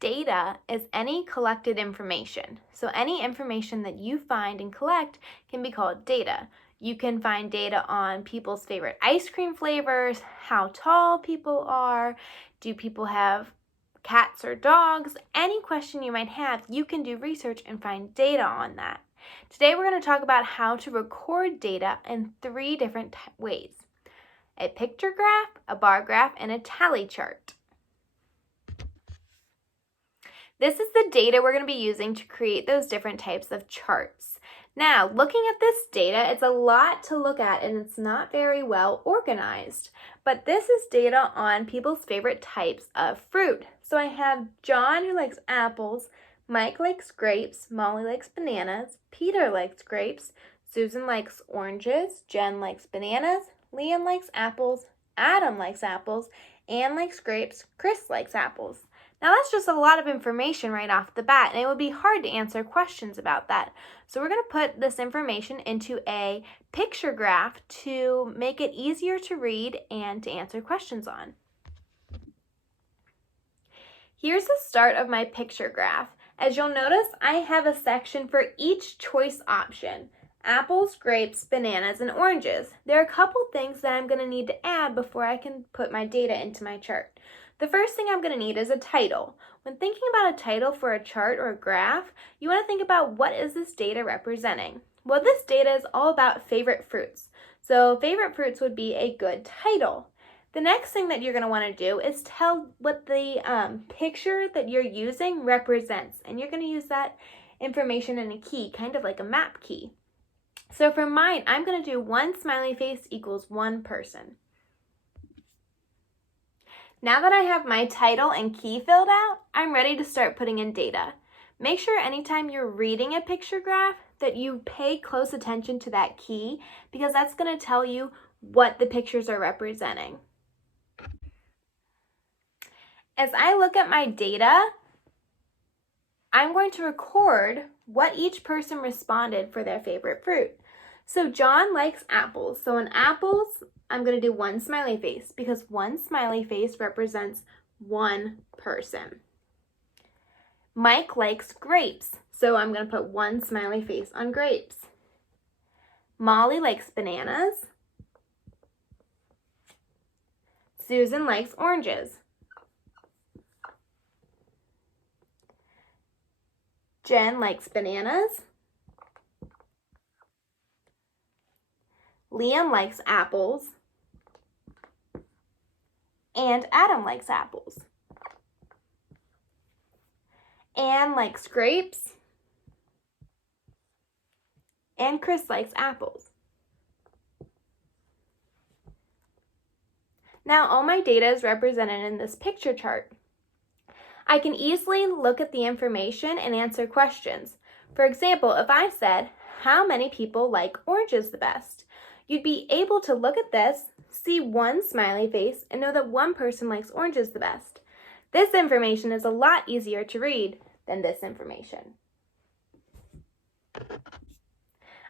Data is any collected information. So any information that you find and collect can be called data. You can find data on people's favorite ice cream flavors, how tall people are, do people have cats or dogs? Any question you might have, you can do research and find data on that. Today we're going to talk about how to record data in 3 different ways: a picture graph, a bar graph, and a tally chart. This is the data we're going to be using to create those different types of charts. Now, looking at this data, it's a lot to look at and it's not very well organized. But this is data on people's favorite types of fruit. So I have John, who likes apples, Mike likes grapes, Molly likes bananas, Peter likes grapes, Susan likes oranges, Jen likes bananas, Liam likes apples, Adam likes apples, Anne likes grapes, Chris likes apples. Now that's just a lot of information right off the bat, and it would be hard to answer questions about that. So we're going to put this information into a picture graph to make it easier to read and to answer questions on. Here's the start of my picture graph. As you'll notice, I have a section for each choice option: apples, grapes, bananas, and oranges. There are a couple things that I'm going to need to add before I can put my data into my chart. The first thing I'm going to need is a title. When thinking about a title for a chart or a graph, you want to think about what is this data representing. Well, this data is all about favorite fruits. So favorite fruits would be a good title. The next thing that you're going to want to do is tell what the picture that you're using represents. And you're going to use that information in a key, kind of like a map key. So for mine, I'm going to do 1 smiley face equals 1 person. Now that I have my title and key filled out, I'm ready to start putting in data. Make sure anytime you're reading a picture graph that you pay close attention to that key, because that's going to tell you what the pictures are representing. As I look at my data, I'm going to record what each person responded for their favorite fruit. So John likes apples. So in apples, I'm going to do 1 smiley face because 1 smiley face represents 1 person. Mike likes grapes. So I'm going to put 1 smiley face on grapes. Molly likes bananas. Susan likes oranges. Jen likes bananas. Liam likes apples. And Adam likes apples. Anne likes grapes. And Chris likes apples. Now all my data is represented in this picture chart. I can easily look at the information and answer questions. For example, if I said, how many people like oranges the best? You'd be able to look at this, see 1 smiley face, and know that 1 person likes oranges the best. This information is a lot easier to read than this information.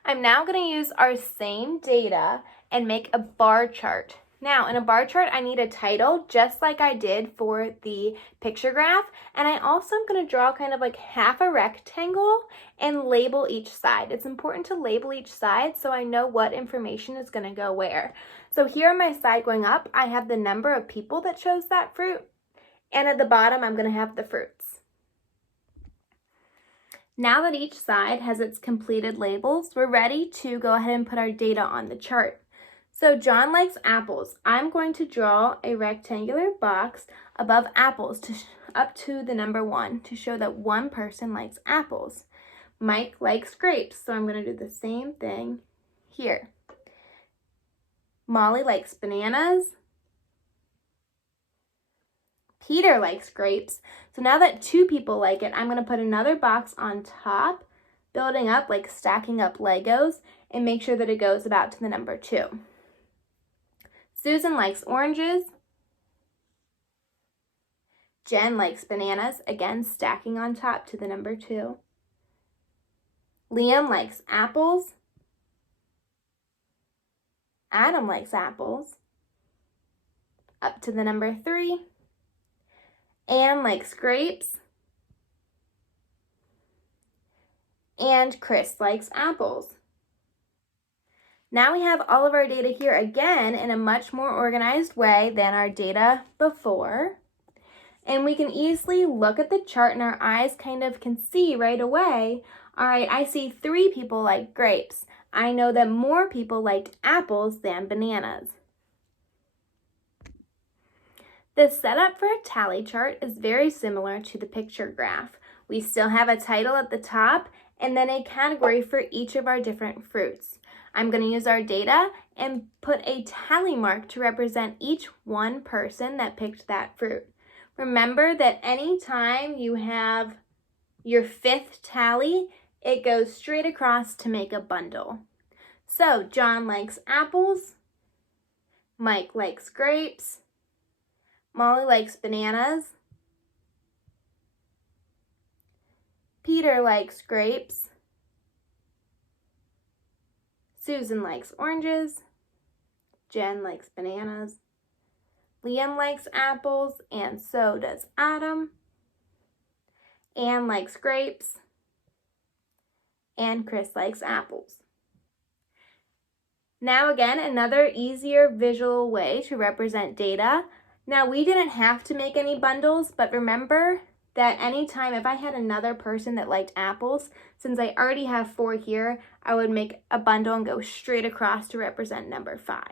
I'm now going to use our same data and make a bar chart. Now, in a bar chart, I need a title, just like I did for the picture graph. And I also am going to draw kind of like half a rectangle and label each side. It's important to label each side so I know what information is going to go where. So here on my side going up, I have the number of people that chose that fruit. And at the bottom, I'm going to have the fruits. Now that each side has its completed labels, we're ready to go ahead and put our data on the chart. So John likes apples. I'm going to draw a rectangular box above apples up to the number 1 to show that 1 person likes apples. Mike likes grapes, so I'm going to do the same thing here. Molly likes bananas. Peter likes grapes. So now that 2 people like it, I'm going to put another box on top, building up like stacking up Legos, and make sure that it goes about to the number 2. Susan likes oranges. Jen likes bananas, again stacking on top to the number 2. Liam likes apples. Adam likes apples, up to the number 3. Anne likes grapes. And Chris likes apples. Now we have all of our data here again in a much more organized way than our data before. And we can easily look at the chart and our eyes kind of can see right away, all right, I see 3 people like grapes. I know that more people liked apples than bananas. The setup for a tally chart is very similar to the picture graph. We still have a title at the top and then a category for each of our different fruits. I'm going to use our data and put a tally mark to represent each one person that picked that fruit. Remember that anytime you have your 5th tally, it goes straight across to make a bundle. So John likes apples, Mike likes grapes, Molly likes bananas, Peter likes grapes, Susan likes oranges, Jen likes bananas, Liam likes apples, and so does Adam. Anne likes grapes, and Chris likes apples. Now again, another easier visual way to represent data. Now we didn't have to make any bundles, but remember that anytime if I had another person that liked apples, since I already have 4 here, I would make a bundle and go straight across to represent number 5.